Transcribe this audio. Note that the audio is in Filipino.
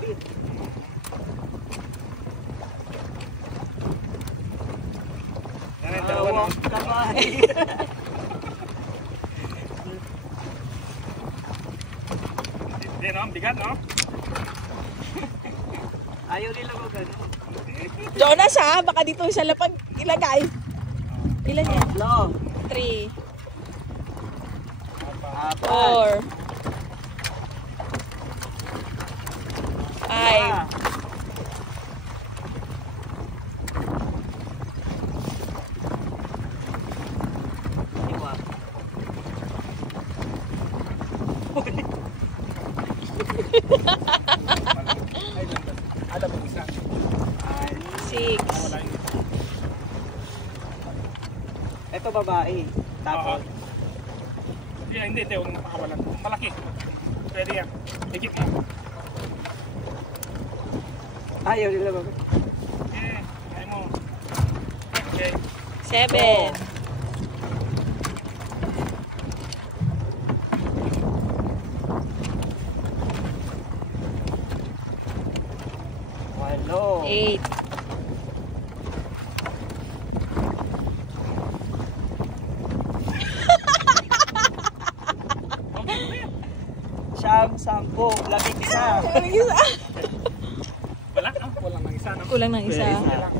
kapit. Ganun, dalawa na. Kabay. Hindi, no? Bigat, no? Ayaw nila ko gano'n. Jonas ha, baka dito sa lapag ilagay. Ilan yan? Tatlo. 3, Apat. 4, 5, 6. Ito babae. Tapos. Hindi. Huwag mapakawalan. Malaki. Pwede yan. Higit mo. Ayaw nila ba? Okay. Ayaw mo. Okay. 7. Walo. 8. Siyam, 10, 11. Wala? Walang nang isa. No? Kulang ng isa. Isa.